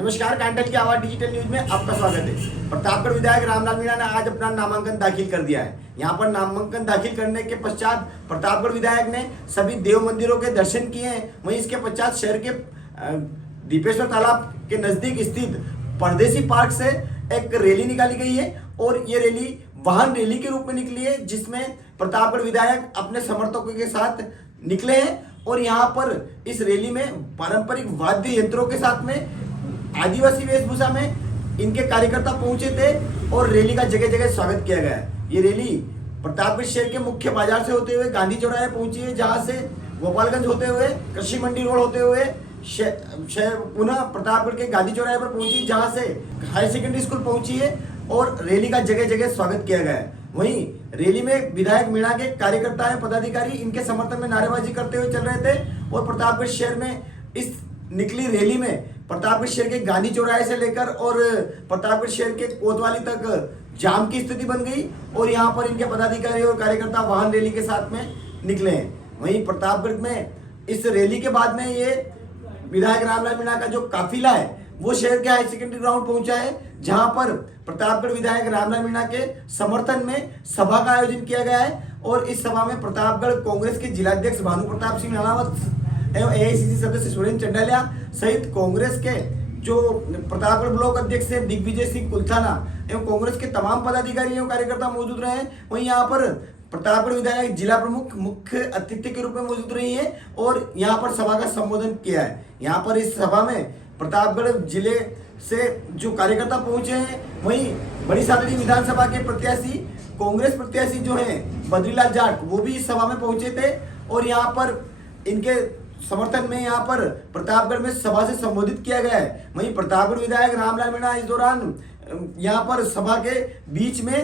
नमस्कार, कांटल की आवाज डिजिटल न्यूज में आपका स्वागत है। प्रतापगढ़ विधायक रामलाल मीणा ने आज अपना नामांकन दाखिल कर दिया है। यहाँ पर नामांकन दाखिल करने के पश्चात प्रतापगढ़ विधायक ने सभी देव मंदिरों के दर्शन किए हैं। वहीं इसके पश्चात शहर के दीपेश्वर तालाब के नजदीक स्थित परदेसी पार्क से एक रैली निकाली गई है और ये रैली वाहन रैली के रूप में निकली है, जिसमें प्रतापगढ़ विधायक अपने समर्थकों के साथ निकले हैं। और यहाँ पर इस रैली में पारंपरिक वाद्य यंत्रों के साथ में आदिवासी वेशभूषा में इनके कार्यकर्ता पहुंचे थे और रैली का जगह जगह स्वागत किया गया है। ये रैली प्रतापगढ़ शहर के मुख्य बाजार से होते हुए गांधी चौराहे पहुंची है, जहां से गोपालगंज होते हुए कृषि मंडी रोड होते हुए पुनः प्रतापगढ़ के गांधी चौराहे पर पहुंची, जहां से हायर सेकेंडरी स्कूल पहुंची है और रैली का जगह जगह स्वागत किया गया है। वहीं रैली में विधायक मीणा के कार्यकर्ता एवं पदाधिकारी इनके समर्थन में नारेबाजी करते हुए चल रहे थे और प्रतापगढ़ शहर में इस निकली रैली में प्रतापगढ़ शहर के गांधी चौराहे से लेकर और प्रतापगढ़ शहर के कोतवाली तक जाम की स्थिति बन गई और यहाँ पर इनके पदाधिकारी और कार्यकर्ता वाहन रैली के साथ में निकले हैं। वहीं प्रतापगढ़ में इस रैली के बाद में ये विधायक रामलाल मीणा का जो काफिला है वो शहर के हाई सेकेंडरी ग्राउंड पहुंचा है, जहां पर प्रतापगढ़ विधायक रामलाल मीणा के समर्थन में सभा का आयोजन किया गया है। और इस सभा में प्रतापगढ़ कांग्रेस के जिलाध्यक्ष भानु प्रताप सिंह राणावत एवं एआईसीसी सदस्य सुरेंद्र चंडालिया सहित कांग्रेस के जो प्रतापगढ़ ब्लॉक अध्यक्ष है दिग्विजय सिंह कुलथाना एवं कांग्रेस के तमाम पदाधिकारी एवं कार्यकर्ता मौजूद रहे हैं। वहीं यहाँ पर प्रतापगढ़ विधायक जिला प्रमुख मुख्य अतिथि के रूप में मौजूद रही है और यहाँ पर सभा का संबोधन किया है। यहाँ पर इस सभा में प्रतापगढ़ जिले से जो कार्यकर्ता पहुंचे हैं, वहीं बड़ी सादड़ी विधानसभा के प्रत्याशी कांग्रेस प्रत्याशी जो हैं बद्रीलाल जाट, वो भी इस सभा में पहुंचे थे और यहाँ पर इनके समर्थन में यहाँ पर प्रतापगढ़ में सभा से संबोधित किया गया है। वहीं प्रतापगढ़ विधायक रामलाल मीणा इस दौरान यहाँ पर सभा के बीच में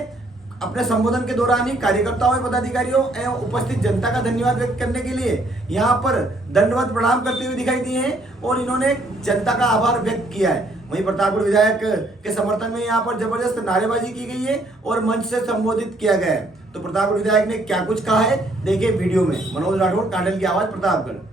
अपने संबोधन के दौरान ही कार्यकर्ताओं एवं पदाधिकारियों एवं उपस्थित जनता का धन्यवाद व्यक्त करने के लिए यहाँ पर दंडवत प्रणाम करते हुए दिखाई दिए हैं और इन्होंने जनता का आभार व्यक्त किया है। वहीं प्रतापगढ़ विधायक के समर्थन में यहाँ पर जबरदस्त नारेबाजी की गई है और मंच से संबोधित किया गया है। तो प्रतापगढ़ विधायक ने क्या कुछ कहा है, देखिए वीडियो में। मनोज राठौड़, कांडल की आवाज, प्रतापगढ़।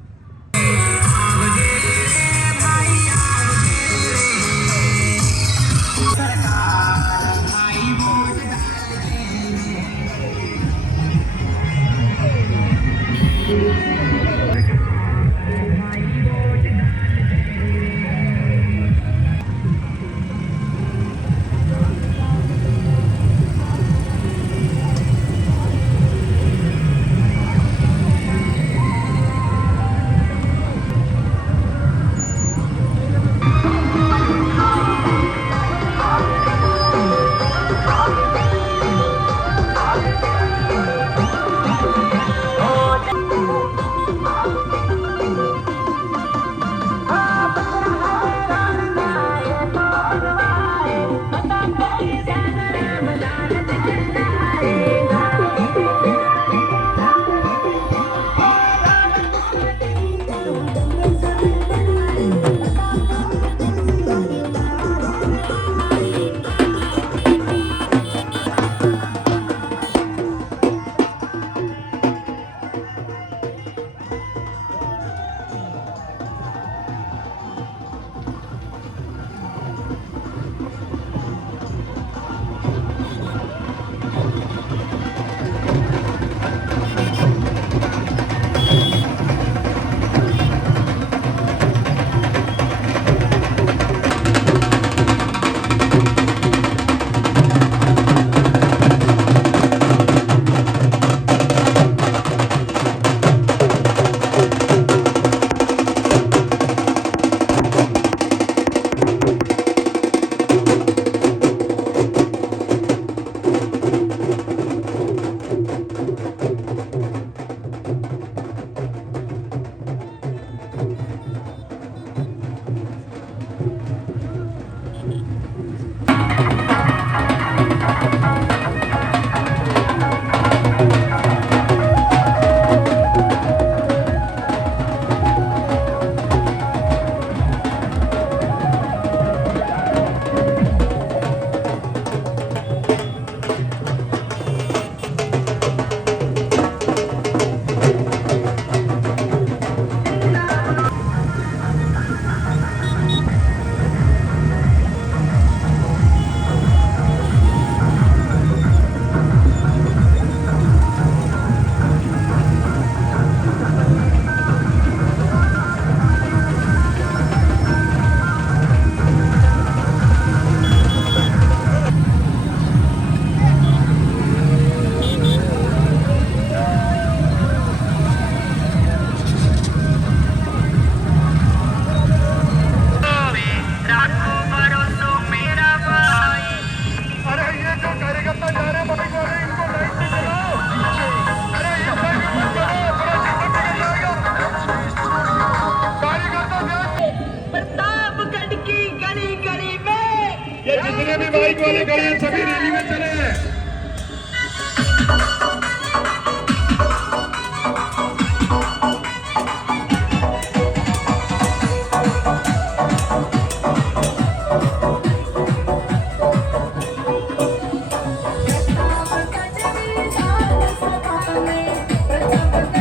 जितने भी बाइक वाले खड़े हैं सभी रैली में चले।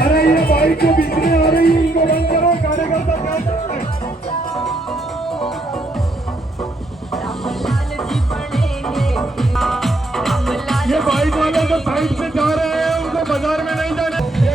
अरे ये बाइक जो बिकने आ रही है इनको बंद करो, कार्यकर्ता क्या कर रहे हैं? ये बाइक वाले जो साइड से जा रहे हैं उनको बाजार में नहीं जाने। ये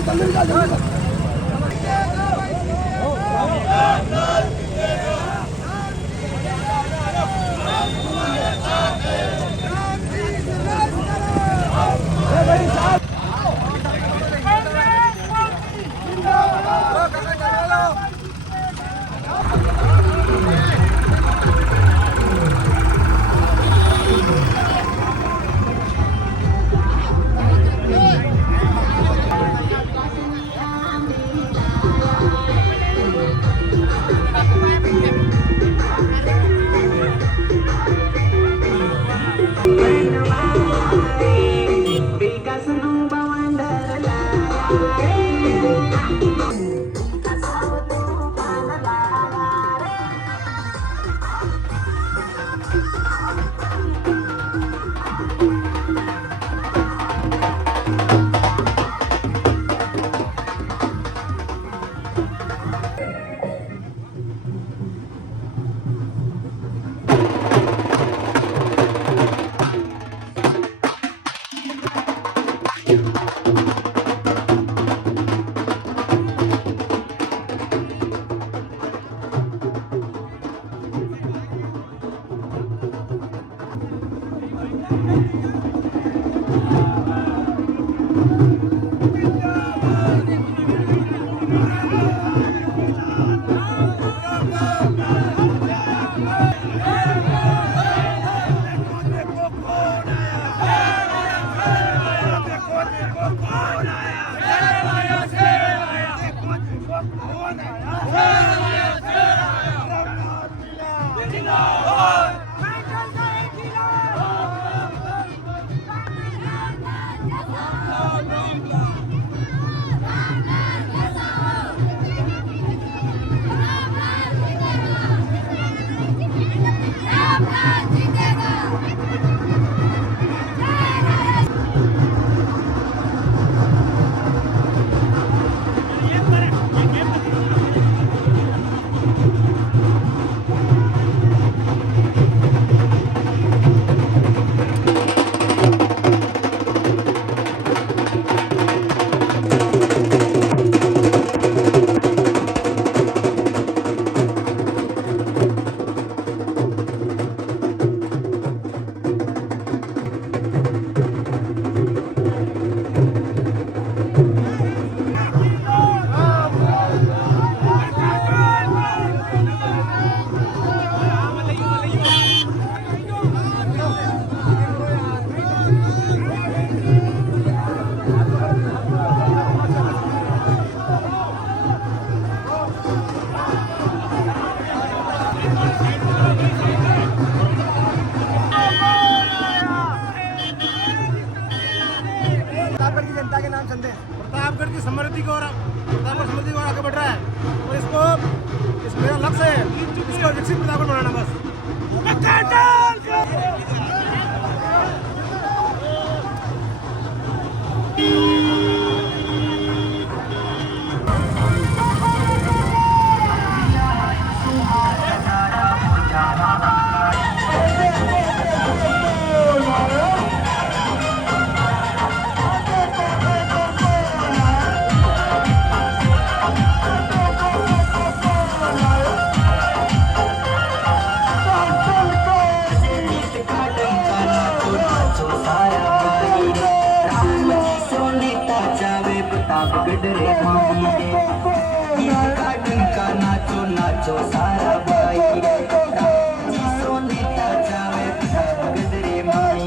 कार्यकर्ता ध्यान से साचो सारा भाई राजी सोने ना जावे गदरे माई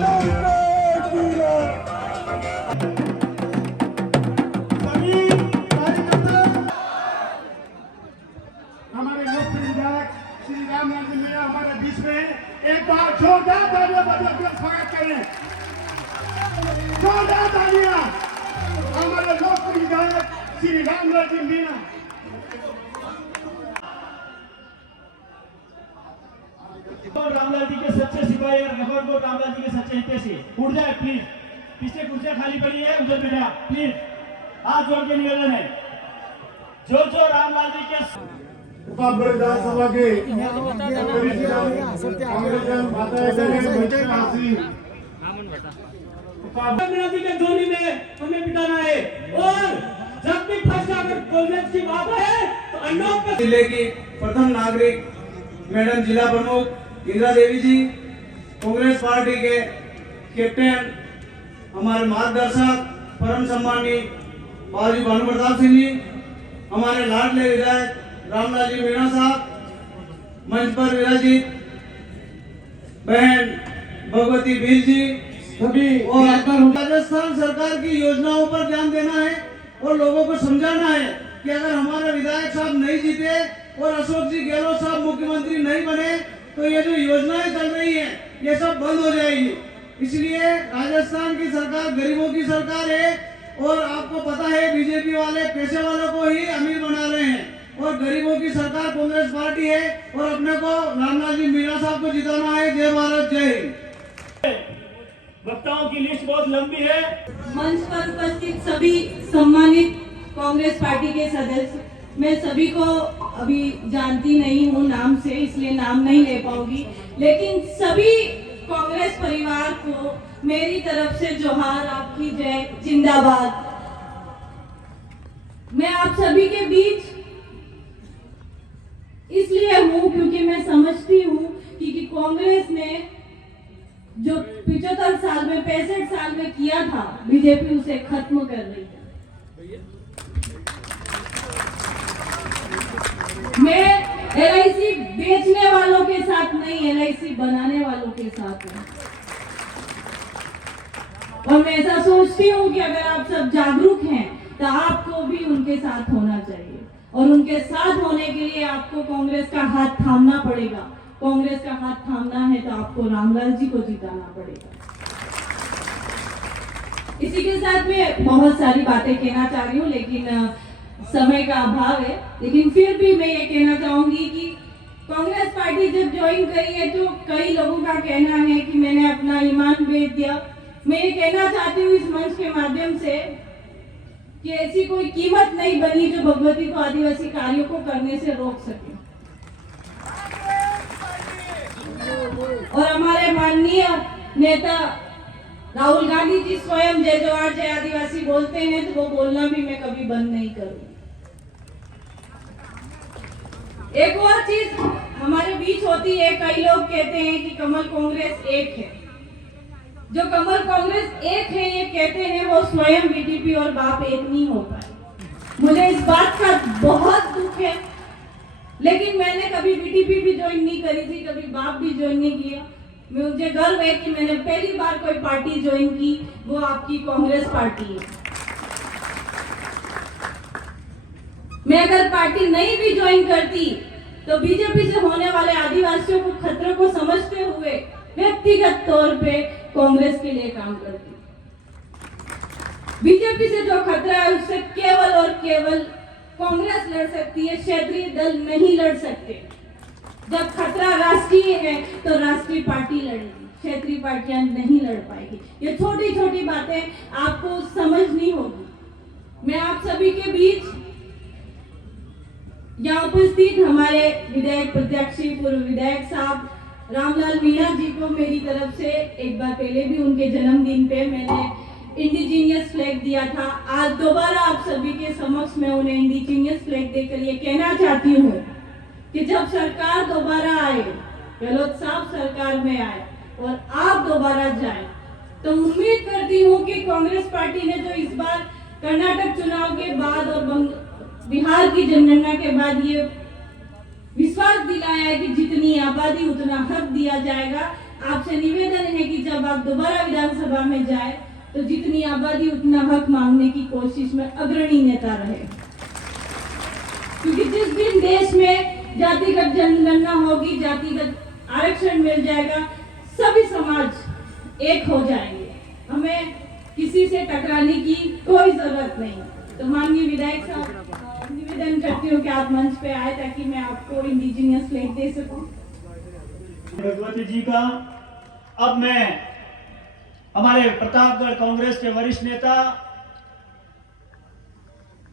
हमारे लोकप्रिय विधायक श्री रामलाल जी मीणा हमारे बीच में एक बार जोरदार तालियां बजाकर स्वागत करें। जोरदार तालियां हमारे लोकप्रिय विधायक श्री रामलाल जी मीणा। रामलाल जी के सच्चे सिपाही और रेकॉर्ड रामलाल जी के सच्चे हितैषी उठ जाए प्लीज। पीछे कुर्सियां खाली पड़ी है, उधर बैठा प्लीज। हाथ जोड़ के निवेदन है, जो रामलाल जी के प्रतापगढ़ विधानसभा के अंग्रेजन मीणा जी के जोड़ी में हमें बिताना है। और जब भी फर्स्ट अगर कांग्रेस की बात है तो अन्नों जिले की प्रथम नागरिक मैडम जिला प्रमुख इंदिरा देवी जी, कांग्रेस पार्टी के कैप्टन हमारे मार्गदर्शक परम सम्मानी बाबूजी भानु प्रताप सिंह जी, हमारे लाडले विधायक रामलाल जी मीणा साहब, मंच पर विराजित बहन भगवती भील जी सभी और राजस्थान सरकार की योजनाओं पर ध्यान देना है और लोगों को समझाना है कि अगर हमारे विधायक साहब नहीं जीते और अशोक जी गहलोत साहब मुख्यमंत्री नहीं बने तो ये जो योजनाएं चल रही हैं ये सब बंद हो जाएगी। इसलिए राजस्थान की सरकार गरीबों की सरकार है और आपको पता है बीजेपी वाले पैसे वालों को ही अमीर बना रहे हैं और गरीबों की सरकार कांग्रेस पार्टी है और अपने को रामलाल जी मीणा साहब को जिताना है। जय भारत, जय हिंद। वक्ताओं की लिस्ट बहुत लंबी है। मंच पर उपस्थित सभी सम्मानित कांग्रेस पार्टी के सदस्य, मैं सभी को अभी जानती नहीं हूँ नाम से, इसलिए नाम नहीं ले पाऊंगी, लेकिन सभी कांग्रेस परिवार को मेरी तरफ से जोहार, आपकी जय, जिंदाबाद। मैं आप सभी के बीच इसलिए हूँ क्योंकि मैं समझती हूँ कि कांग्रेस ने जो 75 साल में 65 साल में किया था, बीजेपी उसे खत्म कर रही है। मैं LIC बेचने वालों के साथ नहीं, LIC बनाने वालों के साथ हूँ। और मैं ऐसा सोचती हूँ कि अगर आप सब जागरूक हैं तो आपको भी उनके साथ होना चाहिए और उनके साथ होने के लिए आपको कांग्रेस का हाथ थामना पड़ेगा। कांग्रेस का हाथ थामना है तो आपको रामलाल जी को जिताना पड़ेगा। इसी के साथ मैं बहुत सारी बातें कहना चाह रही हूँ लेकिन समय का अभाव है, लेकिन फिर भी मैं ये कहना चाहूंगी कि कांग्रेस पार्टी जब ज्वाइन करी है तो कई लोगों का कहना है कि मैंने अपना ईमान बेच दिया। मैं ये कहना चाहती हूँ इस मंच के माध्यम से कि ऐसी कोई कीमत नहीं बनी जो भगवती को आदिवासी कार्यों को करने से रोक सके। और हमारे माननीय नेता राहुल गांधी जी स्वयं जय जवाहर जय आदिवासी बोलते हैं तो वो बोलना भी मैं कभी बंद नहीं करूंगी। एक और चीज हमारे बीच होती है, कई लोग कहते हैं कि कमल कांग्रेस एक है। जो कमल कांग्रेस एक है ये कहते हैं वो स्वयं बीटीपी और बाप एक नहीं हो पाए। मुझे इस बात का बहुत दुख है, लेकिन मैंने कभी बीटीपी भी ज्वाइन नहीं करी थी, कभी बाप भी ज्वाइन नहीं किया। मुझे गर्व है कि मैंने पहली बार कोई पार्टी ज्वाइन की, वो आपकी कांग्रेस पार्टी है। मैं अगर पार्टी नहीं भी ज्वाइन करती तो बीजेपी से होने वाले आदिवासियों को खतरे को समझते हुए व्यक्तिगत तौर पे कांग्रेस के लिए काम करती। बीजेपी से जो खतरा है उससे केवल और केवल कांग्रेस लड़ सकती है, क्षेत्रीय दल नहीं लड़ सकते। जब खतरा राष्ट्रीय है तो राष्ट्रीय पार्टी लड़ेगी, क्षेत्रीय पार्टियां नहीं लड़ पाएगी। ये छोटी छोटी बातें आपको समझनी होगी। मैं आप सभी के बीच यहाँ उपस्थित हमारे विधायक प्रत्याशी पूर्व विधायक साहब रामलाल मीणा जी को मेरी तरफ से एक बार पहले भी उनके जन्मदिन पे मैंने इंडिजीनियस फ्लैग दिया था। आज दोबारा आप सभी के समक्ष मैं उन्हें इंडिजीनियस फ्लैग देकर ये कहना चाहती हूँ कि जब सरकार दोबारा आए, गहलोत साहब सरकार में आए और आप दोबारा जाए, तो उम्मीद करती हूँ कि कांग्रेस पार्टी ने जो इस बार कर्नाटक चुनाव के बाद और बिहार की जनगणना के बाद ये विश्वास दिलाया है कि जितनी आबादी उतना हक दिया जाएगा। आपसे निवेदन है कि जब आप दोबारा विधानसभा में जाए तो जितनी आबादी उतना हक मांगने की कोशिश में अग्रणी नेता रहे, क्योंकि जिस दिन देश में जातिगत जनगणना होगी, जातिगत आरक्षण मिल जाएगा, सभी समाज एक हो जाएंगे। हमें किसी से टकराने की कोई जरूरत नहीं। तो माननीय विधायक साहब, निवेदन करती हूँ कि आप मंच पे आए ताकि मैं आपको इंडिजिनियस फ्लैग दे सकूं। भगवती जी का। अब मैं हमारे प्रतापगढ़ कांग्रेस के वरिष्ठ नेता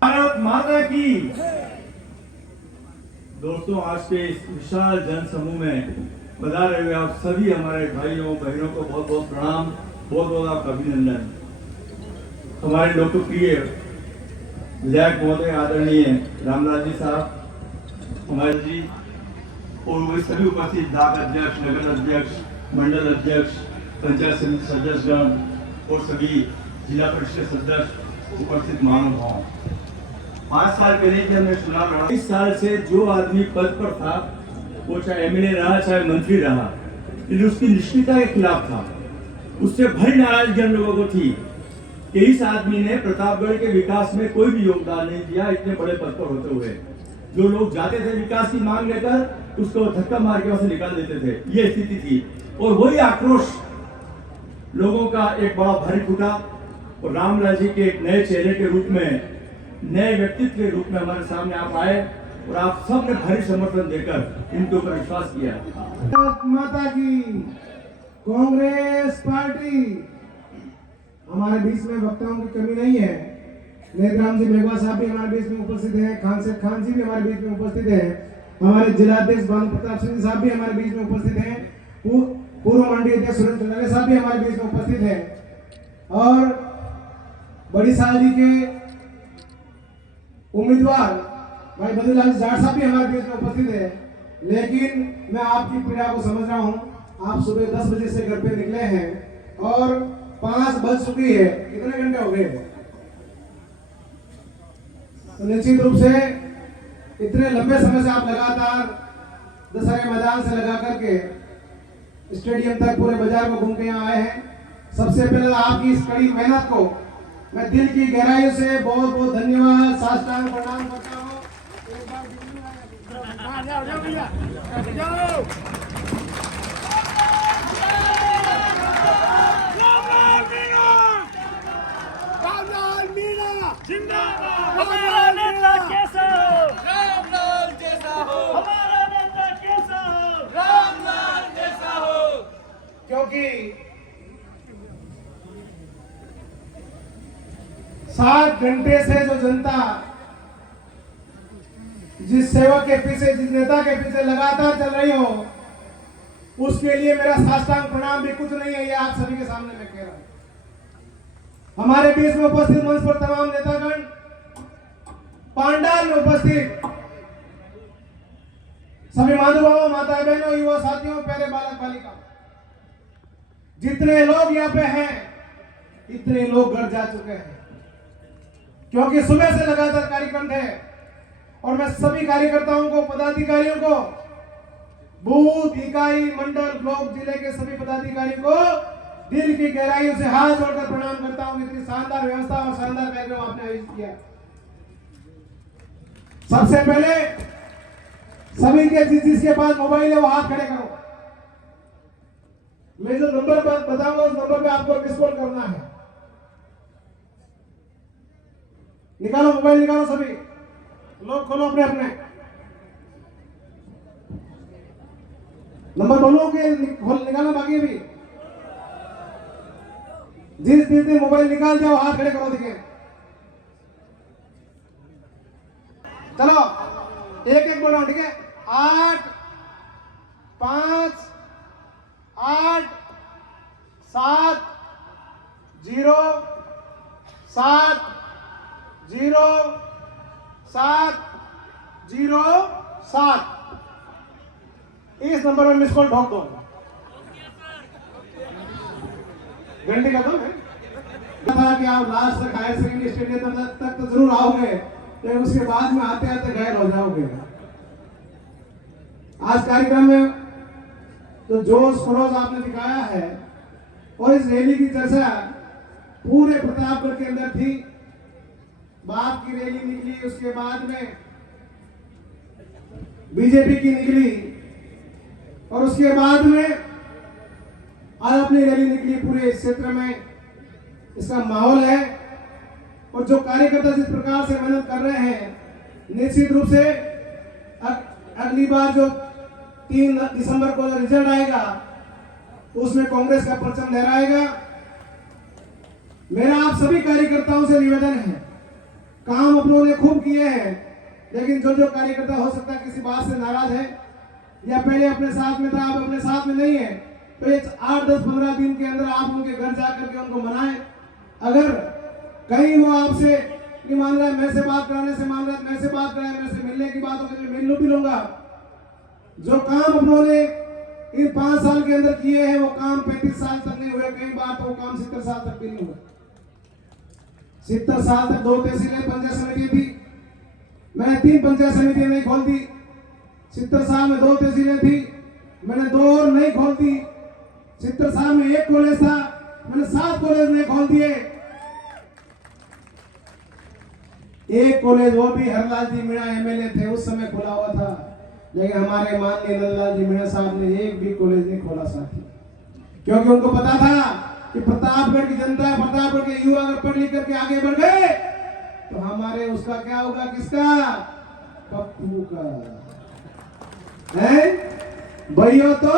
भारत माता की। दोस्तों, आज के इस विशाल जन समूह में पधारे हुए आप सभी हमारे भाइयों बहनों को बहुत बहुत प्रणाम, बहुत बहुत आपका अभिनंदन। हमारे लोकप्रिय विधायक महोदय आदरणीय रामलाल जी साहब, हमारे जी और वे सभी उपस्थित ब्लॉक अध्यक्ष, नगर अध्यक्ष, मंडल अध्यक्ष, पंचायत समिति सदस्यगण और सभी जिला परिषद सदस्य, उपस्थित महानुभाव। 5 साल पहले जब हमने चुनाव लड़ा, 20 साल से जो आदमी पद पर था, वो चाहे एमएलए रहा चाहे मंत्री रहा, लेकिन उसकी निष्ठता के खिलाफ था। उससे भरी नाराजगी हम लोगों को थी कि इस आदमी ने प्रतापगढ़ के विकास में कोई भी योगदान नहीं दिया, इतने बड़े पद पर होते हुए। जो लोग जाते थे विकास की मांग लेकर, उसको धक्का मार के वहां से निकाल देते थे, ये स्थिति थी। और वही आक्रोश लोगों का एक बड़ा भारी फूटा और रामलाल जी के एक नए चेहरे के रूप में, नए व्यक्तित्व के रूप में हमारे सामने आप आए और आप सब ने भारी समर्थन देकर इनके ऊपर विश्वास किया। भारत माता की। कांग्रेस पार्टी। हमारे बीच में वक्ताओं की कमी नहीं है। नेत्राम जी मेघवा साहब भी हमारे बीच में उपस्थित हैं, खान जी भी हमारे बीच में उपस्थित हैं, हमारे जिलाध्यक्ष भानु प्रताप सिंह साहब भी हमारे बीच में उपस्थित हैं, पूर्व मंडी अध्यक्ष सुरेंद्र चंद्र साहब भी हमारे बीच में उपस्थित हैं और बड़ी साली के उम्मीदवार भाई बद्रीलाल जाट साहब भी हमारे बीच में उपस्थित है। लेकिन मैं आपकी पीड़ा को समझ रहा हूँ। आप सुबह 10 बजे से घर पे निकले हैं और 5 बज चुकी है, कितने घंटे हो गए? तो निश्चित रूप से इतने लंबे समय से आप लगातार दशहरे मैदान से लगा करके स्टेडियम तक पूरे बाजार को घूम के यहाँ आए हैं। सबसे पहले आपकी इस कड़ी मेहनत को मैं दिल की गहराई से बहुत बहुत धन्यवाद, साष्टांग प्रणाम करता हूँ। एक बार जाओ भैया, जाओ। जिंदाबाद। हमारा नेता कैसा हो? रामलाल जैसा हो। हमारा नेता कैसा हो? रामलाल जैसा हो। क्योंकि 7 घंटे से जो जनता जिस सेवक के पीछे, जिस नेता के पीछे लगातार चल रही हो, उसके लिए मेरा साष्टांग प्रणाम भी कुछ नहीं है। ये आप सभी के सामने मैं कह रहा हूं। हमारे बीच में उपस्थित मंच पर तमाम नेतागण, पांडाल में उपस्थित सभी महानुभावों, माता बहनों, युवा साथियों, प्यारे बालक बालिका, जितने लोग यहाँ पे हैं, इतने लोग घर जा चुके हैं, क्योंकि सुबह से लगातार कार्यक्रम थे। और मैं सभी कार्यकर्ताओं को, पदाधिकारियों को, बूथ, इकाई, मंडल, ब्लॉक, जिले के सभी पदाधिकारियों को दिल की गहराइयों से हाथ जोड़कर प्रणाम करता हूं। इतनी शानदार व्यवस्था और शानदार कार्यक्रम आपने आयोजित किया। सबसे पहले सभी के जिसके पास मोबाइल है वो हाथ खड़े करो। मैं जो नंबर बताऊंगा उस नंबर पे आपको मिस कॉल करना है। निकालो मोबाइल, निकालो सभी लोग, खोलो अपने अपने नंबर, बोलोगे निकालना बाकी भी। जिस मोबाइल निकाल जाओ हाथ खड़े करो। देखिए, चलो एक एक बोलो, ठीक है? 8 5 8 7 0 7 0 7 0 7। इस नंबर में मिस कॉल ठोक दो, घंटे का दो। था कि आप लास्ट तक हायर सेकेंडरी स्टेडियम तक तो जरूर आओगे, लेकिन उसके बाद में आते आते घायल हो जाओगे। आज कार्यक्रम में तो जोश खरोश आपने दिखाया है और इस रैली की चर्चा पूरे प्रतापगढ़ के अंदर थी। बाप की रैली निकली, उसके बाद में बीजेपी की निकली और उसके बाद में आज अपनी रैली निकली। पूरे क्षेत्र में इसका माहौल है और जो कार्यकर्ता जिस प्रकार से मेहनत कर रहे हैं, निश्चित रूप से अगली बार जो 3 दिसंबर को रिजल्ट आएगा उसमें कांग्रेस का परचम लहराएगा। मेरा आप सभी कार्यकर्ताओं से निवेदन है, काम अपनों ने खूब किए हैं, लेकिन जो कार्यकर्ता हो सकता है किसी बात से नाराज है या पहले अपने साथ में था अब अपने साथ में नहीं है, तो ये 8, 10, 15 दिन के अंदर आप उनके घर जाकर के उनको मनाएं। अगर कहीं वो आपसे नहीं मान रहा है, मैं से बात कराने से मान रहा है, मैं से बात कराए, मैं से मिलने की बात होगी, मिल भी लूंगा। जो काम अपनों ने इन 5 साल के अंदर किए हैं वो काम 35 साल तक नहीं हुए, कई बार तो वो काम 70 साल तक भी नहीं हुआ। 70 साल तक 2 तहसीलें पंचायत समिति थी, मैंने 3 पंचायत समितियां नहीं खोल दी। 70 साल में 2 तहसीलें थी, मैंने 2 और नहीं खोल दी। 70 साल में 1 कॉलेज था, मैंने 7 कॉलेज नहीं खोल दिए। 1 कॉलेज वो भी हरलाल जी मीणा एमएलए थे उस समय खुला हुआ था, लेकिन हमारे माननीय नंदलाल जी मीणा साहब ने एक भी कॉलेज नहीं खोला साथी, क्योंकि उनको पता था कि प्रतापगढ़ की जनता, प्रतापगढ़ के युवा अगर पढ़ लिख करके आगे बढ़ गए तो हमारे उसका क्या होगा, किसका, पप्पू का है। भाइयों तो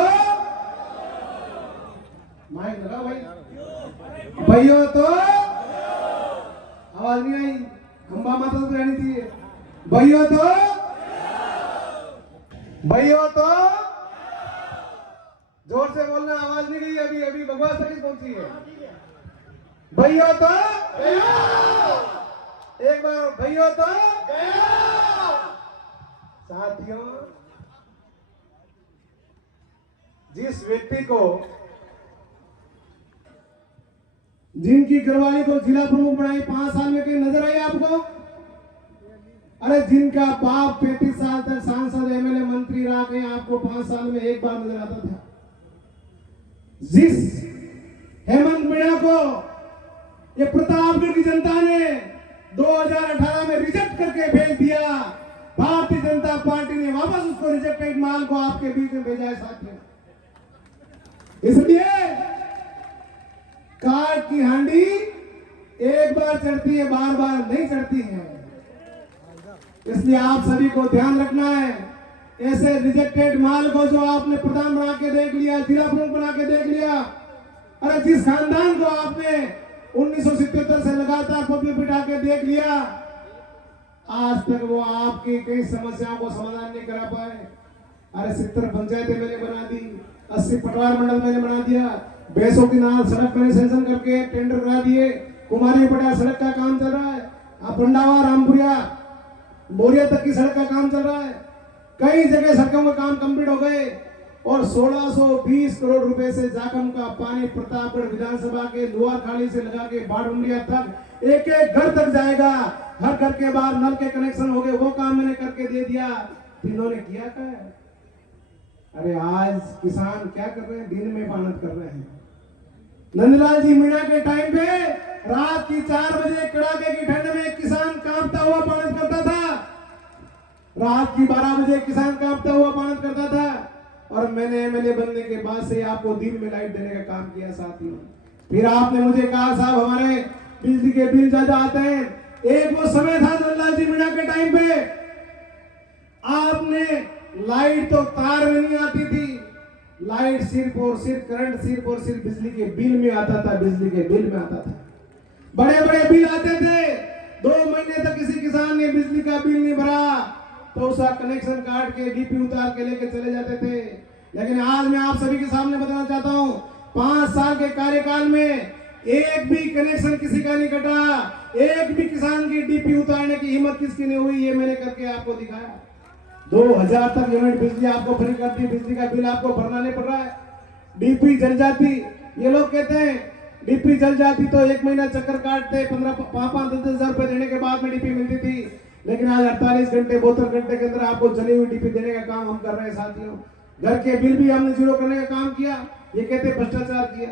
माइक लगाओ भाई, भाइयों तो आवाज नहीं आई, खंबा माता तो रहनी चाहिए। भाइयों तो जोर से बोलना, आवाज नहीं गई अभी, अभी भगवान तक पहुंची है। भाइयों तो एक बार, भाइयों तो साथियों, जिस व्यक्ति को, जिनकी घरवाली को जिला प्रमुख बनाई 5 साल में, कहीं नजर आई आपको? अरे जिनका बाप 35 साल तक सांसद, एमएलए, मंत्री रहा, कहीं आपको 5 साल में एक बार नजर आता था? जिस हेमंत मीणा को ये प्रतापगढ़ की जनता ने 2018 में रिजेक्ट करके भेज दिया, भारतीय जनता पार्टी ने वापस उसको रिजेक्टेड माल को आपके बीच में भेजा है साथियों। इसलिए काट की हांडी एक बार चढ़ती है, बार बार नहीं चढ़ती है। इसलिए आप सभी को ध्यान रखना है, ऐसे रिजेक्टेड माल को जो आपने प्रधान बना के देख लिया, जिला प्रमुख बना के देख लिया, अरे जिस खानदान को आपने 1977 से लगातार पदवी बिठा के देख लिया, आज तक वो आपकी कई समस्याओं को समाधान नहीं करा पाए। अरे 70 पंचायतें मैंने बना दी, 80 पटवार मंडल मैंने बना दिया, भैंसों की नाल सड़क मैंने सेंशन करके टेंडर करा दिए, कुमारी पटियाला सड़क का काम चल रहा है, पंडावा, रामपुरिया, बोरिया तक की सड़क का काम चल रहा है, कई जगह सड़कों का काम कंप्लीट हो गए और 1620 करोड़ रुपए से जाखम का पानी प्रतापगढ़ विधानसभा के लोअर खाली से लगा के बाड़मुंडिया तक एक एक घर तक जाएगा। हर घर के बाहर नल के कनेक्शन हो गए, वो काम मैंने करके दे दिया। इन्होंने किया क्या है? अरे आज किसान क्या कर रहे हैं, दिन में मेहनत कर रहे हैं। नंदलाल जी मीणा के टाइम पे रात की 4 बजे कड़ाके की ठंड में किसान कांपता हुआ मेहनत करता था, रात की 12 बजे किसान कांपता हुआ मेहनत करता था, और मैंने एमएलए बनने के बाद से आपको दिन में लाइट देने का काम किया साथियों। फिर आपने मुझे कहा साहब हमारे बिजली के बिल ज्यादा आते हैं। एक वो समय था नंदलाल जी मीणा के टाइम पे, आपने लाइट तो तार में नहीं आती थी, लाइट सिर्फ और सिर्फ करंट सिर्फ और सिर्फ बिजली के बिल में आता था, बिजली के बिल में आता था। बड़े बड़े बिल आते थे, 2 महीने तक किसी किसान ने बिजली का बिल नहीं भरा तो उसका कनेक्शन काट के डीपी उतार के लेके चले जाते थे। लेकिन आज मैं आप सभी के सामने बताना चाहता हूं, 5 साल के कार्यकाल में एक भी कनेक्शन किसी का नहीं कटा, एक भी किसान की डीपी उतारने की हिम्मत किसकी नहीं हुई, ये मैंने करके आपको दिखाया। 2000 तक यूनिट बिजली आपको फ्री कर दी, बिजली का बिल आपको भरना नहीं पड़ रहा है। डीपी जल जाती, ये लोग कहते हैं डीपी जल जाती तो 1 महीना चक्कर काटते, 5-10 हजार रुपए देने के बाद में डीपी मिलती थी। लेकिन आज 48 घंटे 72 घंटे के अंदर आपको जली हुई डीपी देने का काम हम कर रहे हैं साथियों। घर के बिल भी हमने जीरो करने का काम किया। ये कहते भ्रष्टाचार किया,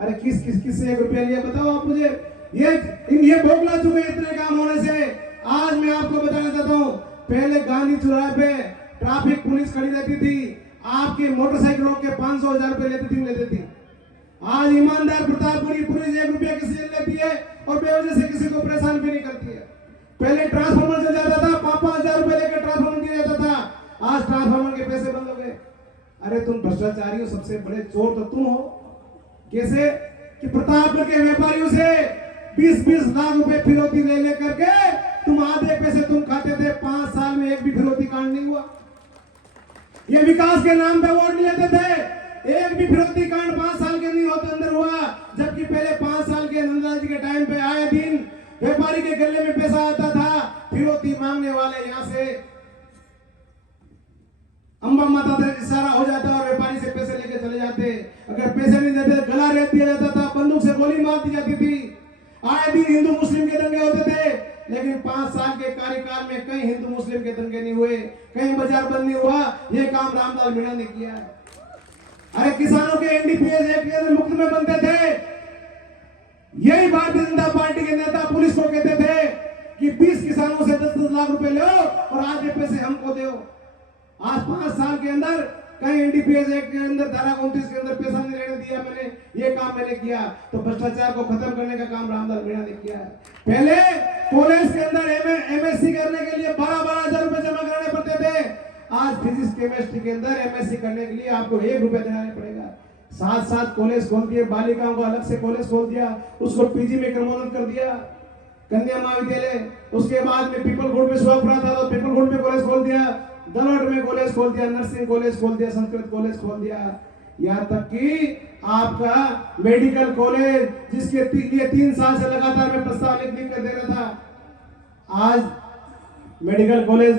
अरे किस से 1 रुपया लिया बताओ आप मुझे। ये भोगला चुके इतने काम होने से। आज मैं आपको बताना चाहता हूँ, पहले गांधी चौराहे पे ट्रैफिक पुलिस खड़ी रहती थी, आपके मोटरसाइकिलों के 500,000 रुपए लेती थी। आज ईमानदार प्रतापगढ़ की पुलिस 1 रुपया किसी से लेती है और बेवजह से किसी को परेशान भी नहीं करती है। पहले ट्रांसफार्मर चल जाता था, 5,000 रुपए लेकर ट्रांसफार्मर दिया जाता था। आज ट्रांसफार्मर के पैसे बंद हो गए। अरे तुम भ्रष्टाचारी हो, सबसे बड़े चोर तो तुम हो। कैसे कि प्रतापगढ़ के व्यापारियों से 20-20 लाख रुपए फिरौती ले करके तुम आधे पैसे तुम खाते थे। 5 साल में एक भी फिरौती कांड नहीं हुआ। ये विकास के नाम पे वोट नहीं लेते थे, एक भी फिरौती कांड 5 साल के नहीं होते अंदर हुआ। जबकि पहले 5 साल के नंदलाल जी के टाइम पे आए दिन व्यापारी के गले में पैसा आता था, फिरौती मांगने वाले यहाँ से अंबा माता से इशारा हो जाता और व्यापारी से पैसे लेके चले जाते। अगर पैसे नहीं देते गला रेत दिया जाता था, बंदूक से गोली मार दी जाती थी। आए दिन हिंदू मुस्लिम के दंगे होते थे, लेकिन 5 साल के कार्यकाल में कहीं हिंदू मुस्लिम के दंगे नहीं हुए, कहीं बाजार बंद नहीं हुआ। ये काम रामलाल मीणा ने किया है। अरे किसानों के एनडीपीएस एक्ट के अंदर मुफ्त में बनते थे। यही भारतीय जनता पार्टी के नेता पुलिस को कहते थे कि 20 किसानों से 10-10 लाख रुपए लो और आधे पैसे हमको दो। आज 5 साल के अंदर कहीं एनडीपीएस एक्ट के अंदर धारा 29 के अंदर पैसा नहीं लेने दिया। ये काम मैंने किया। तो भ्रष्टाचार को खत्म करने का काम रामलाल मीणा ने किया है। पहले कॉलेज के अंदर एमएससी करने के लिए 12,000 रुपए जमा कराने पड़ते थे। आज फिजिक्स केमिस्ट्री के अंदर एमएससी करने के लिए आपको 1 रुपया देना पड़ेगा। 7 कॉलेज खोल दिए, बालिकाओं को अलग से कॉलेज खोल दिया, उसको पीजी में क्रमोन्नत कर दिया, कन्या महाविद्यालय। उसके बाद में पीपलकोट में शोभपुरा था तो पीपलकोट में कॉलेज खोल दिया, दलोट में कॉलेज खोल दिया, नर्सिंग कॉलेज खोल दिया, संस्कृत कॉलेज खोल दिया। यहाँ तक कि आपका मेडिकल कॉलेज जिसके लिए 3 साल से लगातार मैं प्रस्ताव लिख कर दे रहा था, आज मेडिकल कॉलेज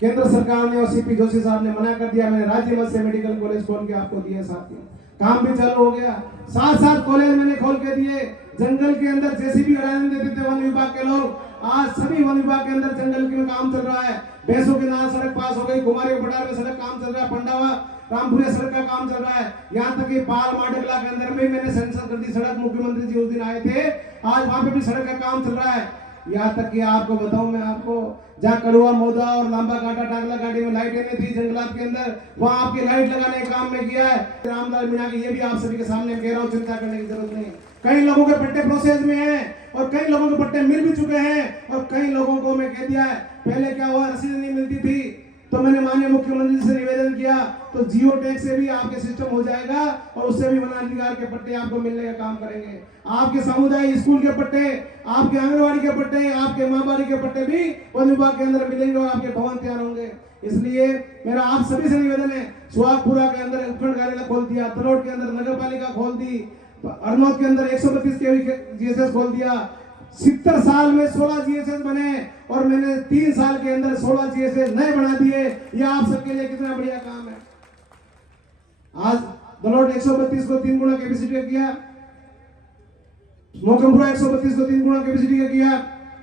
केंद्र सरकार ने और सीपी जोशी साहब ने मना कर दिया। मैंने राज्य मत से मेडिकल कॉलेज खोल के आपको दिया साथियों, काम भी चालू हो गया। 7 कॉलेज मैंने खोल के दिए। जंगल के अंदर जेसीबी हटाने देते थे वन विभाग के लोग, आज सभी वन विभाग के अंदर जंगल में काम चल रहा है। भैंसों के नाल सड़क पास हो गई, कुमारी पठार में सड़क काम चल रहा है, पंडावा रामपुरिया सड़क का काम चल रहा है। यहाँ तक कि पाल माडगला के अंदर में मैंने सेंसर कर दी सड़क, मुख्यमंत्री जी उस दिन आए थे, आज वहां पे भी सड़क का काम चल रहा है। यहाँ तक कि आपको बताऊं मैं आपको, जहाँ कड़ुआ मोदा और लांबा कांटा टाकला घाटी में लाइटें नहीं थी जंगलात के अंदर, वहां आपकी लाइट लगाने का काम में किया है रामलाल मीणा की। ये भी आप सभी के सामने कह रहा हूँ, चिंता करने की जरूरत नहीं। कई लोगों के पट्टे प्रोसेस में हैं और कई लोगों के पट्टे मिल भी चुके हैं और कई लोगों को मैं कह दिया है। पहले क्या हुआ, रसीद नहीं मिलती थी तो मैंने माननीय मुख्यमंत्री से निवेदन किया तो जियो टैग से भी आपके सिस्टम हो जाएगा और उससे भी वनाधिकार के पट्टे आपको मिलने का काम करेंगे। आपके सामुदायिक स्कूल के पट्टे, आपके आंगनबाड़ी के पट्टे, आपके माहबारी के पट्टे भी वन विभाग के अंदर मिलेंगे और आपके भवन तैयार होंगे। इसलिए मेरा आप सभी से निवेदन है, सुहागपुरा के अंदर उपखंड कार्यालय खोल दिया, तलोट के अंदर नगर पालिका खोल दी, अरनौत के अंदर 132 के जीएसएस खोल दिया। 70 साल में 16 जीएसएस बने और मैंने 3 साल के अंदर 16 जीएसएस नए बना दिए। ये आप सबके लिए कितना बढ़िया काम है। आज दलोट 132 को 3 गुना कैपेसिटी का किया, मोकमपुरा 132 को 3 गुना कैपेसिटी का किया,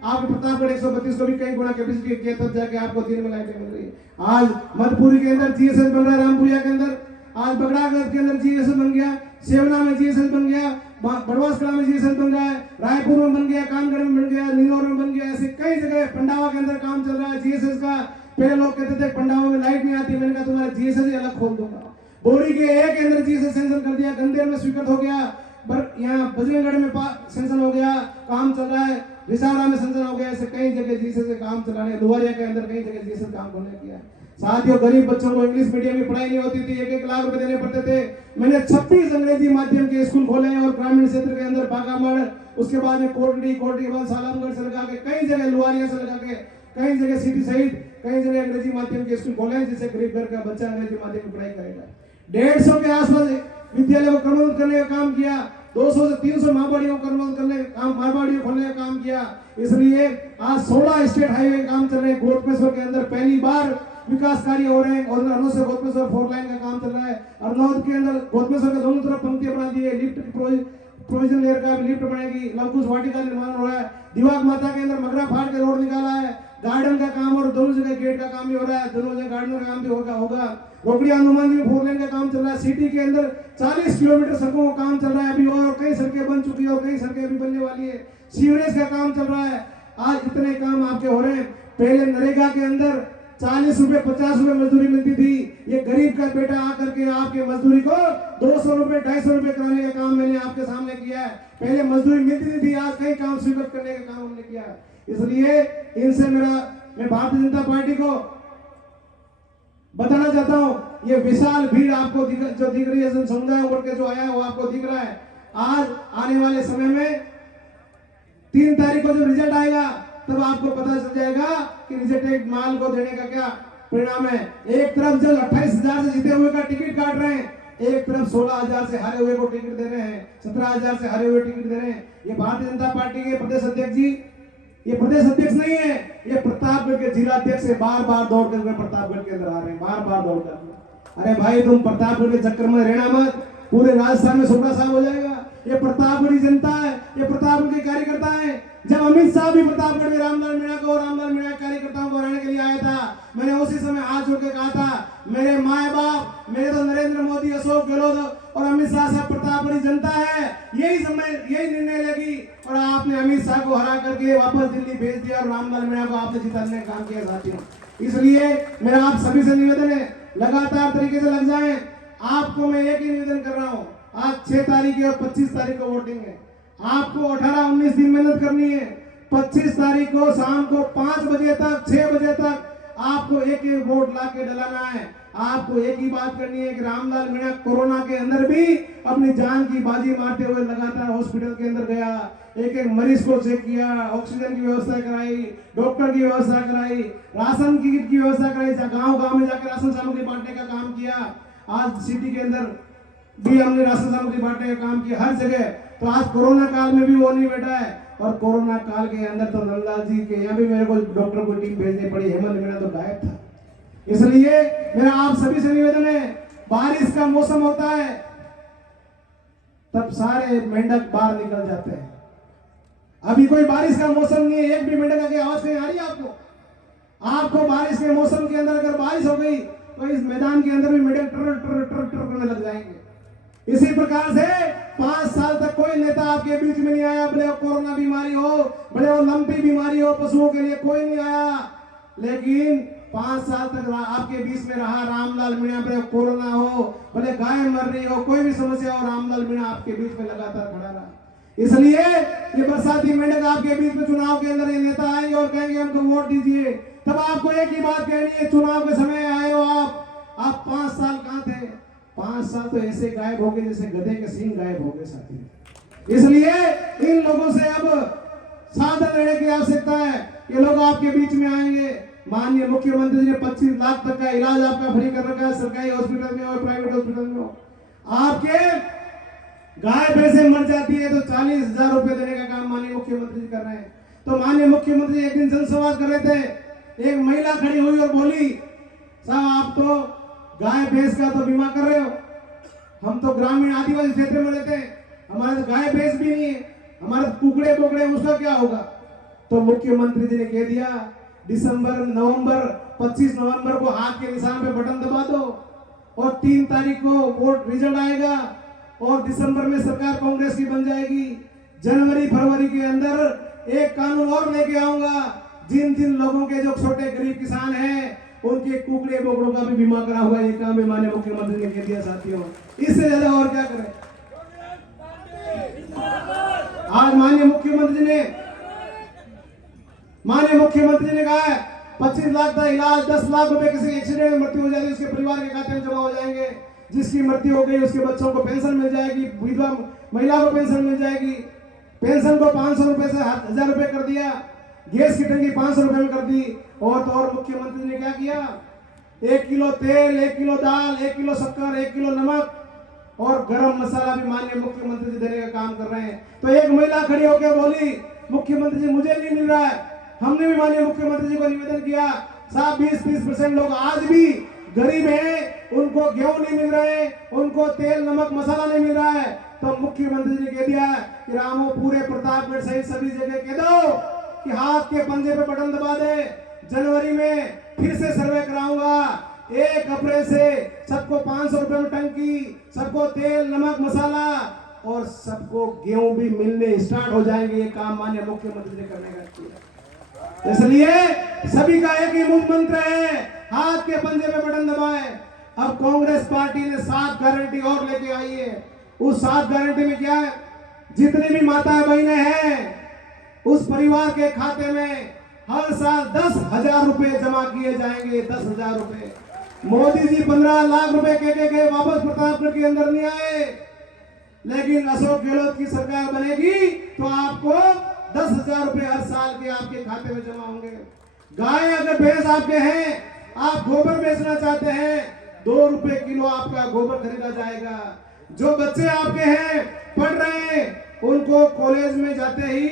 आपके प्रतापगढ़ 132 को भी कई गुना कैपेसिटी किया, तब जाके आपको 3 में लाइटें मिल रही है। आज मधुपुरी के अंदर जीएसएस बन रहा है, रामपुरिया के अंदर, आज बगड़ागढ़ के अंदर जीएसएस बन गया, सेवना में जीएसएस बन गया, बड़वासकला में जीएसएस बन रहा है, रायपुर में बन गया, कानगढ़ में बन गया, नीलोर में बन गया। ऐसे कई जगह पंडावा के अंदर काम चल रहा है जीएसएस का। पहले लोग कहते थे पंडावा में लाइट नहीं आती, मैंने कहा तुम्हारा जीएसएस ही अलग खोल दूंगा। बोरी के एक अंदर जीएसएस सेंशन कर दिया, गंदेर में स्वीकृत हो गया, यहाँ बजरंगगढ़ में सेंशन हो गया, काम चल रहा है, रिसारा में सेंशन हो गया। ऐसे कई जगह जीएसएस के काम चल रहा है। दुआरिया के अंदर कई जगह जीएसएस काम होने किया है। साथियों, गरीब बच्चों को इंग्लिश मीडियम में पढ़ाई नहीं होती थी, 1-1 लाख रुपए देने पड़ते थे। मैंने 26 अंग्रेजी माध्यम के स्कूल खोले हैं और ग्रामीण क्षेत्र के अंदर बागामड़, उसके बाद में कोटड़ी के बाद सालमगढ़ से लगा के कई जगह, लुआरिया से लगा के कई जगह सिटी सहित कई जगह अंग्रेजी माध्यम के स्कूल खोले हैं, जिससे गरीब घर का बच्चा अंग्रेजी माध्यम में पढ़ाई करेगा। 150 के आसपास विद्यालय को क्रमबद्ध करने का काम किया, 200 से 300 माहबाड़ियों को क्रमबद्ध करने का काम, माहबाड़ियों खोलने का काम किया। इसलिए आज 16 स्टेट हाईवे काम चल रहे हैं। गोतमेश्वर के अंदर पहली बार विकास कार्य हो रहे हैं और अरनौत से गोतमेश्वर 4 लाइन का काम चल रहा है। अरनौत के अंदर गोतमेश्वर के दोनों तरफ पंक्तियां बना दी है, लिफ्ट प्रोविजन लेयर का लिफ्ट बनेगी, लवकुश वाटिका निर्माण हो रहा है। दिवाग माता के अंदर मगरा फाड़ के रोड निकाला है, गार्डन का काम और दोनों जगह गेट का काम भी हो रहा है, दोनों जगह गार्डन का काम भी होगा। रोकड़िया हनुमान जी में 4 लेन का काम चल रहा है। सिटी के अंदर 40 किलोमीटर सड़कों का काम चल रहा है अभी, और कई सड़कें बन चुकी है और कई सड़कें अभी बनने वाली है। सीवरेज का काम चल रहा है। आज इतने काम आपके हो रहे हैं। पहले नरेगा के अंदर 40 रुपए 50 रुपए मजदूरी मिलती थी। ये गरीब का बेटा आकर के आपके मजदूरी को 200 रुपए 250 रुपए कराने का काम मैंने आपके सामने किया है। पहले मजदूरी मिलती नहीं थी, आज कई काम स्वीकृत करने का काम हमने किया है। इसलिए इनसे मैं भारतीय जनता पार्टी को बताना चाहता हूं, ये विशाल भीड़ आपको जो दिख रही है, समुदाय उमड़ के जो आया है वो आपको दिख रहा है। आज आने वाले समय में 3 तारीख को जब रिजल्ट आएगा तब आपको पता चल जाएगा कि रिजेक्टेड माल को देने का क्या परिणाम है। एक तरफ जब 28,000 से जीते हुए का टिकट काट रहे हैं, एक तरफ 16,000 से हारे हुए को टिकट दे रहे हैं, 17,000 से हारे हुए टिकट दे रहे हैं। ये भारतीय जनता पार्टी के प्रदेश अध्यक्ष जी, ये प्रदेश अध्यक्ष नहीं है, ये प्रतापगढ़ के जिला अध्यक्ष है। बार दौड़ कर प्रतापगढ़ के अंदर आ रहे हैं, बार दौड़ कर। अरे भाई तुम प्रतापगढ़ के चक्कर में रहना मत, पूरे राजस्थान में सुबह साहब हो जाएगा। ये प्रतापगढ़ी जनता है, ये प्रतापगढ़ के कार्यकर्ता है। जब अमित शाह भी प्रतापगढ़ में रामलाल मीणा को और रामलाल मीणा कार्यकर्ताओं को हराने के लिए आया था, मैंने उसी समय हाथ जोड़ के कहा था, मेरे माए बाप, मेरे तो नरेंद्र मोदी, अशोक गहलोत और अमित शाह साहब प्रतापगढ़ी जनता है, यही निर्णय लेगी। और आपने अमित शाह को हरा करके वापस दिल्ली भेज दिया और रामलाल मीणा को आपने जिताने का काम किया साथियों। इसलिए मेरा आप सभी से निवेदन है, लगातार तरीके से लग जाएं। आपको मैं एक ही निवेदन कर रहा हूँ, आज 6 तारीख और 25 तारीख को वोटिंग है। आपको 18-19 दिन मेहनत करनी है। 25 तारीख को शाम को 5 बजे तक 6 बजे तक आपको एक वोट ला के डलाना है। आपको एक ही बात करनी है कि रामलाल मीणा कोरोना के अंदर भी अपनी जान की बाजी मारते हुए लगातार हॉस्पिटल के अंदर गया, एक मरीज को चेक किया, ऑक्सीजन की व्यवस्था कराई, डॉक्टर की व्यवस्था कराई, राशन की किट की व्यवस्था कराई, गांव में जाकर राशन सामग्री बांटने का काम किया। आज सिटी के अंदर भी हमने राशन सामग्री बांटने का काम किया हर जगह। तो आज कोरोना काल में भी वो नहीं बैठा है, और कोरोना काल के अंदर तो नंदलाल जी के यहाँ भी मेरे को डॉक्टर को टीम भेजनी पड़ी, हेमंत मीणा तो गायब था। इसलिए मेरा आप सभी से निवेदन है, बारिश का मौसम होता है तब सारे मेंढक बाहर निकल जाते हैं। अभी कोई बारिश का मौसम नहीं है, एक भी मेंढक की आवाज नहीं आ रही है आपको बारिश के मौसम के अंदर अगर बारिश हो गई तो इस मैदान के अंदर भी मेंढक ट्र करने लग जाएंगे। इसी प्रकार से 5 साल तक कोई नेता आपके बीच में नहीं आया, भले वो कोरोना बीमारी हो, भले वो लंपी बीमारी हो, पशुओं के लिए कोई नहीं आया। लेकिन 5 साल तक आपके बीच में रहा रामलाल मीणा, भले कोरोना हो, भले गाय मर रही हो, कोई भी समस्या हो, रामलाल मीणा आपके बीच में लगातार खड़ा रहा। इसलिए ये बरसाती मेंढक आपके बीच में चुनाव के अंदर ये नेता आएंगे और कहेंगे हमको वोट दीजिए, तब आपको एक ही बात कहनी है, चुनाव के समय आए हो आप 5 साल कहां थे? 5 साल तो ऐसे गायब हो गए जैसे गधे के सींग गायब हो गए साथी। इसलिए इन लोगों से अब सावधान रहने की आवश्यकता है। ये लोग आपके बीच में आएंगे। माननीय मुख्यमंत्री जी ने 25 लाख तक का इलाज आपका फ्री कर रखा है, सरकारी हॉस्पिटल में और प्राइवेट हॉस्पिटल में हो। आपके गाय भैंसे मर जाती है तो 40,000 रुपए देने का काम माननीय मुख्यमंत्री जी कर रहे हैं। तो माननीय मुख्यमंत्री एक दिन जनसंवाद कर रहे थे, एक महिला खड़ी हुई और बोली, साहब आप तो गाय भैंस का तो बीमा कर रहे हो, हम तो ग्रामीण आदिवासी क्षेत्र में रहते हैं, हमारे तो गाय भैंस भी नहीं है, हमारे कुकड़े बोकड़े उसका क्या होगा? तो मुख्यमंत्री जी ने कह दिया, नवंबर 25 नवंबर को हाथ के निशान पे बटन दबा दो और 3 तारीख को वोट रिजल्ट आएगा और दिसंबर में सरकार कांग्रेस की बन जाएगी। जनवरी फरवरी के अंदर एक कानून और लेके आऊंगा, जिन लोगों के जो छोटे गरीब किसान हैं उनके कुकड़े बोकड़ों का भी बीमा करा हुआ, ये काम भी माननीय मुख्यमंत्री ने कह दिया साथियों। इससे ज्यादा और क्या करें? आज माननीय मुख्यमंत्री ने कहा है 25 लाख का इलाज, 10 लाख रुपए किसी एक्सीडेंट में मृत्यु हो जाती है उसके परिवार के खाते में जमा हो जाएंगे, जिसकी मृत्यु हो गई उसके बच्चों को पेंशन मिल जाएगी, विधवा महिला को पेंशन मिल जाएगी। पेंशन को 500 रुपए से 1000 रुपए कर दिया, गैस की टंकी 500 रुपए में कर दी। और तो और मुख्यमंत्री ने क्या किया, 1 किलो तेल, 1 किलो दाल, 1 किलो शक्कर, 1 किलो नमक और गरम मसाला भी माननीय मुख्यमंत्री जी देने का काम कर रहे हैं। तो एक महिला खड़ी होकर बोली, मुख्यमंत्री जी मुझे नहीं मिल रहा है। हमने भी माननीय मुख्यमंत्री जी को निवेदन किया, साहब 20-30% लोग आज भी गरीब हैं, उनको गेहूं नहीं मिल रहे, उनको तेल नमक मसाला नहीं मिल रहा है। तो मुख्यमंत्री जी ने कह दिया कि रामो पूरे प्रतापगढ़ सहित सभी जगह कह दो कि हाथ के पंजे पे बटन दबा दे, जनवरी में फिर से सर्वे कराऊंगा। 1 अप्रैल से सबको 500 रुपए में टंकी, सबको तेल नमक मसाला और सबको गेहूं भी मिलने स्टार्ट हो जाएंगे। ये काम माननीय मुख्यमंत्री ने करने का किया। इसलिए सभी का एक ही मूल मंत्र है, हाथ के पंजे पे बटन दबाए। अब कांग्रेस पार्टी ने 7 गारंटी और लेके आई है। उस 7 गारंटी में क्या है, जितनी भी माताएं बहनें हैं उस परिवार के खाते में हर साल 10,000 रुपए जमा किए जाएंगे। 10,000 रुपए। मोदी जी 15 लाख रुपए के वापस प्रतापगढ़ के अंदर नहीं आए, लेकिन अशोक गहलोत की सरकार बनेगी तो आपको 10,000 रुपए हर साल के आपके खाते में जमा होंगे। गाय अगर भैंस आपके हैं, आप गोबर बेचना चाहते हैं, 2 रुपए किलो आपका गोबर खरीदा जाएगा। जो बच्चे आपके हैं पढ़ रहे हैं, उनको कॉलेज में जाते ही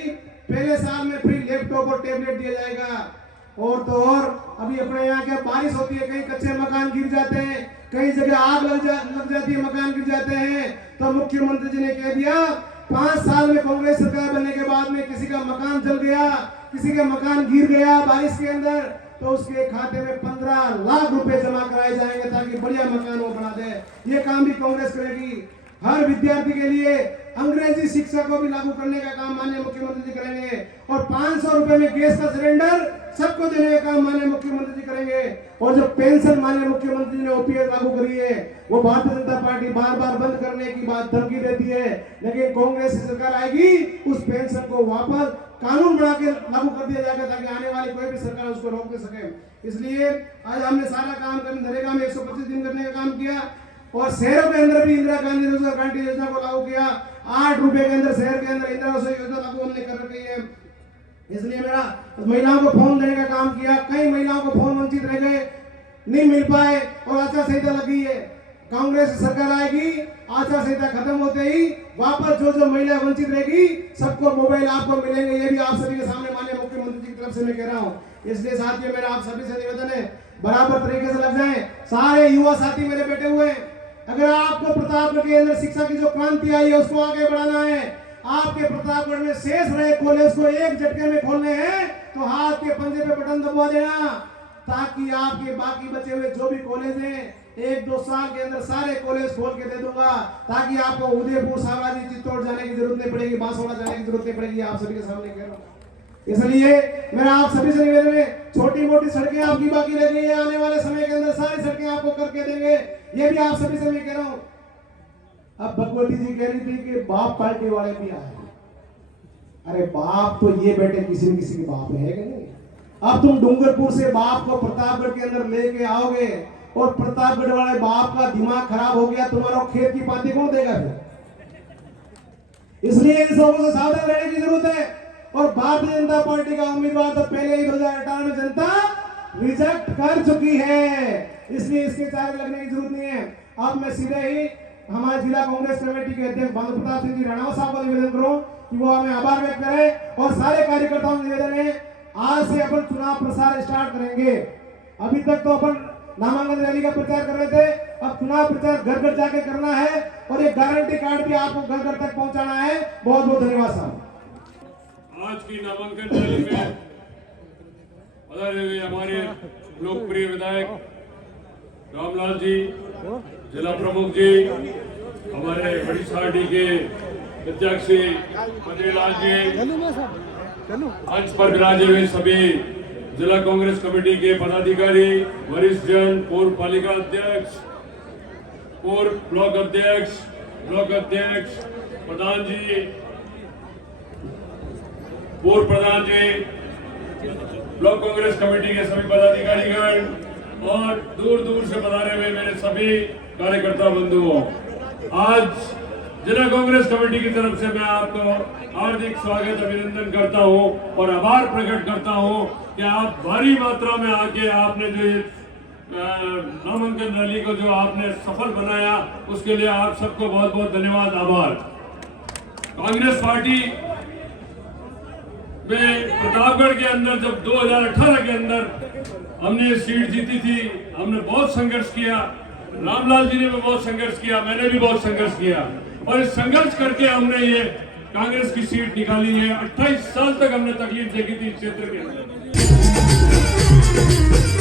पहले साल में फ्री लैपटॉप और टैबलेट दिया जाएगा। और तो और अभी अपने यहाँ के बारिश होती है, कहीं कच्चे मकान गिर जाते हैं, कई जगह आग लग जाती है, मकान गिर जाते हैं। तो मुख्यमंत्री जी ने कह दिया 5 साल में कांग्रेस सरकार बनने के बाद में किसी का मकान जल गया, किसी का मकान गिर गया बारिश के अंदर, तो उसके खाते में 15 लाख रुपए जमा कराए जाएंगे ताकि बढ़िया मकान वो बना दे। ये काम भी कांग्रेस करेगी। हर विद्यार्थी के लिए अंग्रेजी शिक्षा को भी लागू करने का काम माननीय मुख्यमंत्री जी करेंगे। और 500 रुपए में गैस का सिलेंडर सबको देने का काम माननीय मुख्यमंत्री जी करेंगे। और जो पेंशन माननीय मुख्यमंत्री ने ओपीएस लागू करी है, वो भारतीय जनता पार्टी बार बार बंद करने की बात धमकी देती है, लेकिन कांग्रेस की सरकार आएगी उस पेंशन को वापस कानून बना के लागू कर दिया जाएगा ताकि आने वाली कोई भी सरकार उसको रोक नहीं सके। इसलिए आज हमने सारा काम नरेगा में 125 दिन करने का काम किया और शहरों के अंदर भी इंदिरा गांधी रोजगार गारंटी योजना को लागू किया। 8 रुपए के अंदर शहर के अंदर इंदिरा रसोई योजना लागू हमने कर रखी है। इसलिए मेरा महिलाओं को फोन देने का काम किया। कई महिलाओं को फोन वंचित रह गए, नहीं मिल पाए और आचार संहिता लगी है। कांग्रेस सरकार आएगी, आचार संहिता खत्म होते ही वापस जो महिला वंचित रहेगी सबको मोबाइल आपको मिलेंगे। ये भी आप सभी के सामने माननीय मुख्यमंत्री जी की तरफ से मैं कह रहा हूँ। इसलिए साथियों मेरा आप सभी से निवेदन है, बराबर तरीके से लग जाए। सारे युवा साथी मेरे बैठे हुए हैं, अगर आपको प्रतापगढ़ के अंदर शिक्षा की जो क्रांति आई है उसको आगे बढ़ाना है, आपके प्रतापगढ़ में शेष रहे कॉलेज को एक झटके में खोलने हैं, तो हाथ के पंजे पे बटन दबा देना ताकि आपके बाकी बचे हुए जो भी कॉलेज हैं 1-2 साल के अंदर सारे कॉलेज खोल के दे दूंगा ताकि आपको उदयपुर, सावलाजी, चित्तौड़ जाने की जरूरत नहीं पड़ेगी, बांसवाड़ा जाने की जरूरत नहीं पड़ेगी। आप सभी के सामने कह रहा हूँ। इसलिए मेरा आप सभी से निवेदन है, छोटी मोटी सड़कें आपकी बाकी रह गई है, आने वाले समय के अंदर सारी सड़कें आपको करके देंगे। ये भी आप सभी से मैं कह रहा हूँ। अब भगवती जी कह रही थी कि बाप पार्टी वाले भी आए। अरे बाप तो ये बेटे किसी न किसी के बाप है कि नहीं। अब तुम डूंगरपुर से बाप को प्रतापगढ़ के अंदर लेके आओगे और प्रतापगढ़ वाले बाप का दिमाग खराब हो गया, तुम्हारा खेत की पाती कौन देगा फिर। इसलिए इन सबों से सावधान रहने की जरूरत है। और भारतीय जनता पार्टी का उम्मीदवार तो पहले ही 2018 में जनता रिजेक्ट कर चुकी है, इसलिए इसके चारे लगने की जरूरत नहीं है। अब मैं सीधे ही हमारे जिला कांग्रेस कमेटी के अध्यक्ष भानु प्रताप सिंह जी राणा साहब को निवेदन करूं कि वो हमें आभार व्यक्त करें। और सारे कार्यकर्ताओं को निवेदन है, आज से अपन चुनाव प्रचार स्टार्ट करेंगे। अभी तक तो अपन नामांकन रैली का प्रचार कर रहे थे, अब चुनाव प्रचार घर घर जाके करना है और एक गारंटी कार्ड भी आपको घर घर तक पहुंचाना है। बहुत बहुत धन्यवाद साहब। आज की नामांकन रैली में पधारे हुए हमारे लोकप्रिय विधायक रामलाल जी, जिला प्रमुख जी, हमारे बड़ी सारडी के प्रत्याशी मदरीलाल जी, मंच पर विराजे हुए सभी जिला कांग्रेस कमेटी के पदाधिकारी, वरिष्ठ जन, पूर्व पालिका अध्यक्ष, पूर्व ब्लॉक अध्यक्ष, प्रधान जी, पूर्व प्रधान जी, ब्लॉक कांग्रेस कमेटी के सभी पदाधिकारीगण और दूर दूर से पधारे हुए मेरे सभी कार्यकर्ता बंधुओं, आज जिला कांग्रेस कमेटी की तरफ से मैं आपको हार्दिक स्वागत अभिनंदन करता हूं और आभार प्रकट करता हूं कि आप भारी मात्रा में आके आपने जो नामांकन रैली को जो आपने सफल बनाया उसके लिए आप सबको बहुत बहुत धन्यवाद, आभार। कांग्रेस पार्टी में प्रतापगढ़ के अंदर जब 2018 के अंदर हमने सीट जीती थी, हमने बहुत संघर्ष किया, रामलाल जी ने भी बहुत संघर्ष किया, मैंने भी बहुत संघर्ष किया और इस संघर्ष करके हमने ये कांग्रेस की सीट निकाली है। 28 साल तक हमने तकलीफ देखी थी इस क्षेत्र के अंदर। Thank